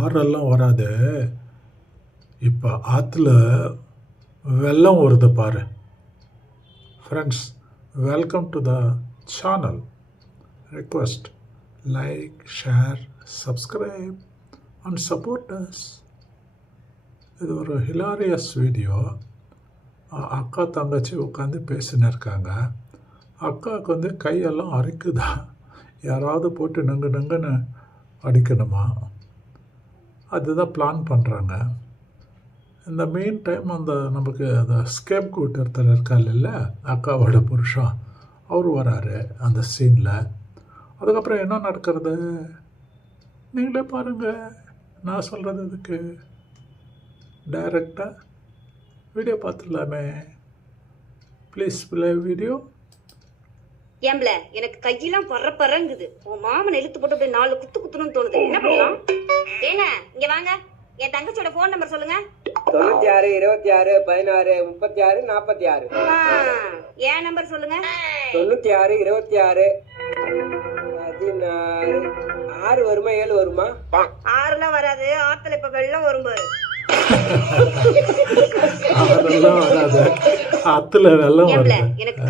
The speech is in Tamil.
ஆறெல்லாம் வராது. இப்போ ஆற்றுல வெள்ளம் வருது பாரு. Friends, welcome to the channel. Request, like, share, subscribe and support us. இது ஒரு ஹிலாரியஸ் வீடியோ. அக்கா தங்கச்சி உட்காந்து பேசின்னு இருக்காங்க. அக்காவுக்கு வந்து கையெல்லாம் அரிக்குதா, யாராவது போட்டு நங்குன்னு அடிக்கணுமா, அதுதான் பிளான் பண்ணுறாங்க. இந்த மெயின் டைம் நமக்கு அந்த ஸ்கேப் கூட் ஒருத்தர் இருக்கார் இல்லை, அக்காவோட புருஷன், அவர் வராரு அந்த சீனில். அதுக்கப்புறம் என்ன நடக்கிறது நீங்களே பாருங்கள். நான் சொல்கிறது இதுக்கு டைரெக்டாக வீடியோ பார்த்துடலாமே. Please play video. ஏம்பல எனக்கு கையெல்லாம் பறங்குது. உன் மாமன் இழுத்து போட்டு அப்படியே 4 குத்துணும்னு தோணுது. என்ன பண்ணலாம்? ஏங்க இங்க வாங்க, என் தங்கச்சியோட போன் நம்பர் சொல்லுங்க. 96 26 16 36 46. என் நம்பர் சொல்லுங்க. 96 26 16 6 வருமா 7 வருமா? 6லாம் வராது. ஆத்துல இப்ப வெள்ளம் வரும் பாரு. 6எல்லாம் வராது, ஆற்றுல வெள்ளம் வருது. எனக்கு